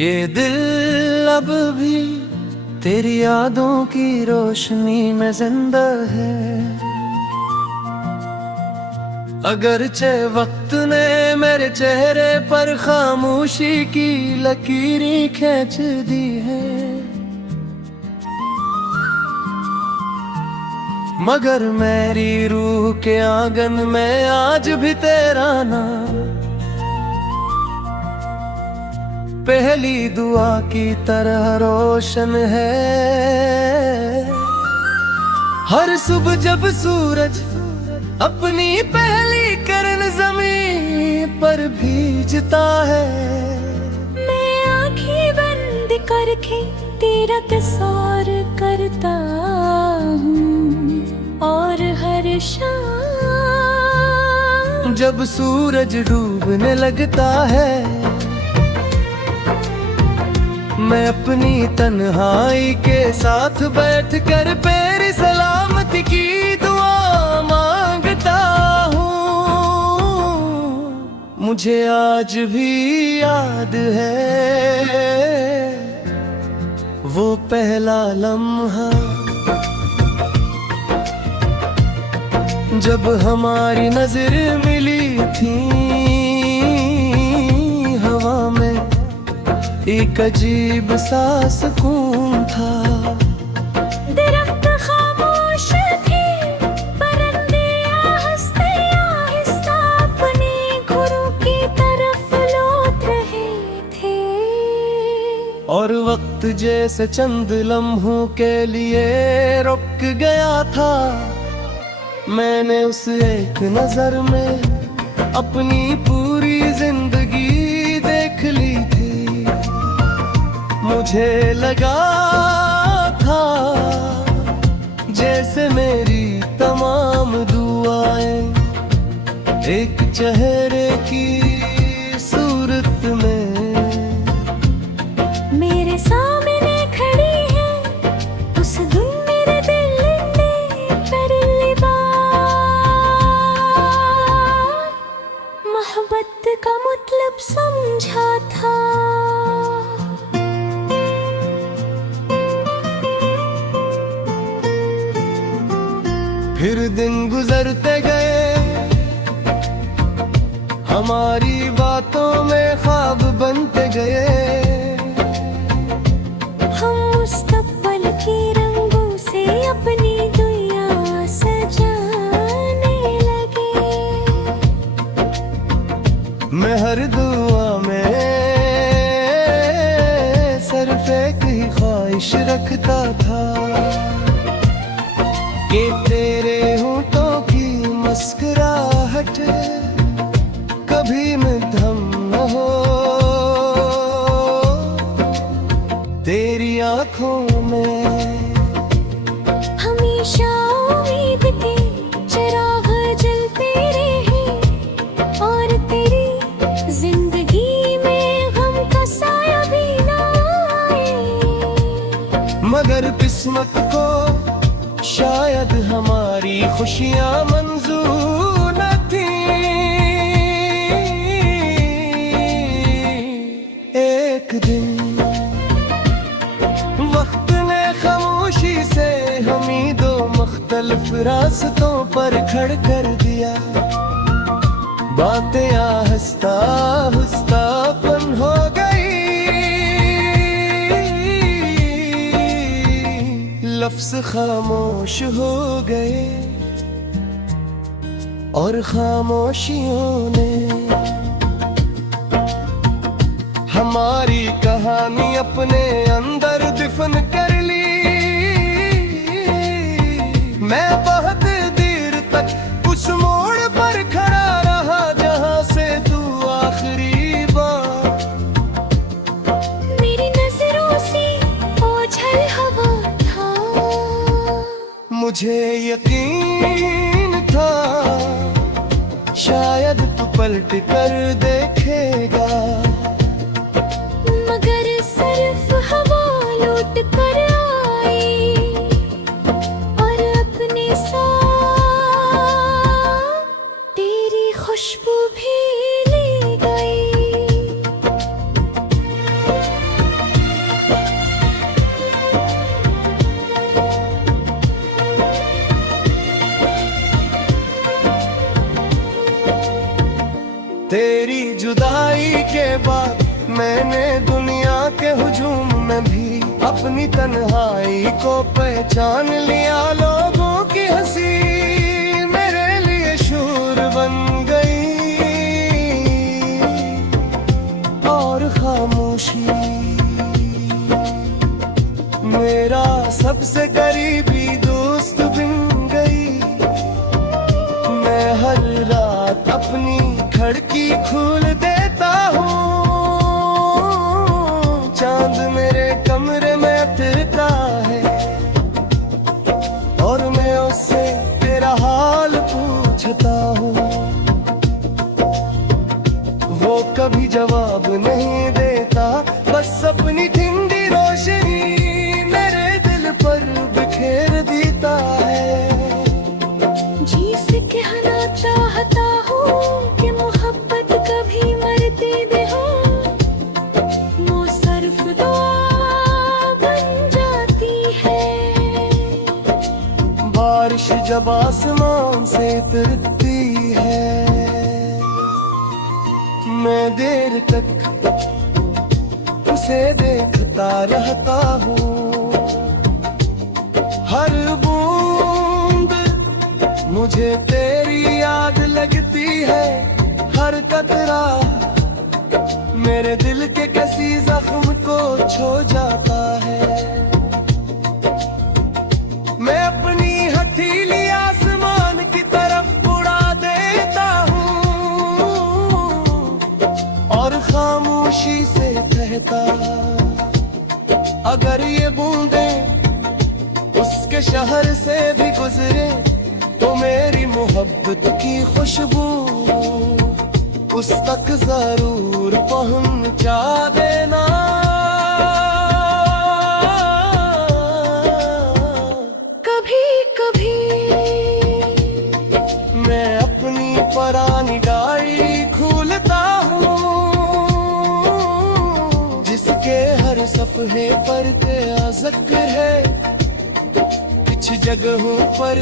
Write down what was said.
ये दिल अब भी तेरी यादों की रोशनी में जिंदा है। अगरचे वक्त ने मेरे चेहरे पर खामोशी की लकीरें खींच दी है, मगर मेरी रूह के आंगन में आज भी तेरा नाम पहली दुआ की तरह रोशन है। हर सुबह जब सूरज अपनी पहली किरण ज़मीन पर भीजता है, मैं आंखें बंद करके तेरा तस्वीर करता हूँ। और हर शाम जब सूरज डूबने लगता है, मैं अपनी तन्हाई के साथ बैठकर तेरी सलामती की दुआ मांगता हूँ। मुझे आज भी याद है वो पहला लम्हा जब हमारी नजर मिली थी। हवा में एक अजीब सा सुकून था, दरख्त खामोश थे, परिंदे आहिस्ते आहिस्ते अपने घरों की तरफ लौट रहे थे। और वक्त जैसे चंद लम्हों के लिए रुक गया था। मैंने उस एक नजर में अपनी पूरी जिंदगी देख ली थी। मुझे लगा था जैसे मेरी तमाम दुआएं एक चेहरे की सूरत में मेरे सामने खड़ी है। उस दिन मेरे दिल ने पहली बार मोहब्बत का मतलब समझा था। फिर दिन गुजरते गए, हमारी बातों में ख्वाब बनते गए। हम मुस्तक़बिल के रंगों से अपनी दुनिया सजाने लगे। मैं हर दुआ में सिर्फ एक ही ख्वाहिश रखता था कि तेरे होठों की मुस्कुराहट कभी मध्यम न हो। तेरी आंखों में हमेशा उम्मीद के चिराग जलते रहे, और तेरी जिंदगी में गम का साया भी ना आए। मगर किस्मत को शायद हमारी खुशियां मंजूर न थी। एक दिन वक्त ने खामोशी से हमी दो मुख्तलिफ रास्तों पर खड़ कर दिया। बातें आहिस्ता आहिस्ता अपन हो गई, लफ्ज़ खामोश हो गए और खामोशियों ने हमारी कहानी अपने अंदर दफन कर ली। मैं बहुत देर तक उस मोड़ पर खड़ा रहा जहां से तू आखिरी बार मेरी नजरों से ओझल हवा था। मुझे यकीन था शायद तू पलट कर देखेगा, मगर सिर्फ हवा लौट कर आई और अपने साथ तेरी खुशबू भी ले गई। तेरी जुदाई के बाद मैंने दुनिया के हुजूम में भी अपनी तन्हाई को पहचान लिया। लोगों की हंसी मेरे लिए शूर बन गई और खामोशी मेरा सबसे करीबी दोस्त बन गई। मैं हर रात अपनी खिड़की खोल देता हूँ, चांद मेरे कमरे में उतरता है और मैं उससे तेरा हाल पूछता हूँ। वो कभी जवाब नहीं देता, बस अपनी ठंडी रोशनी मेरे दिल पर बिखेर देता है। जी से कहना चाहता हूँ कि मोहब्बत कभी मरती दे हो, वो सिर्फ दुआ बन जाती है। बारिश जब आसमान से उतरती है, मैं देर तक उसे देखता रहता हूँ। हर बूंद मुझे तेरी याद लगती है, हर कतरा मेरे दिल के किसी जख्म को छू जाता है। मैं अपनी हथेली आसमान की तरफ उड़ा देता हूँ और खामोशी से कहता, अगर ये बूंदें उसके शहर से भी गुजरे तो मेरी मोहब्बत की खुशबू उस तक जरूर पहुंचा देना। कभी कभी मैं अपनी पुरानी डायरी खोलता हूँ, जिसके हर सफ़हे पर तेरा जिक्र है। कुछ जगहों पर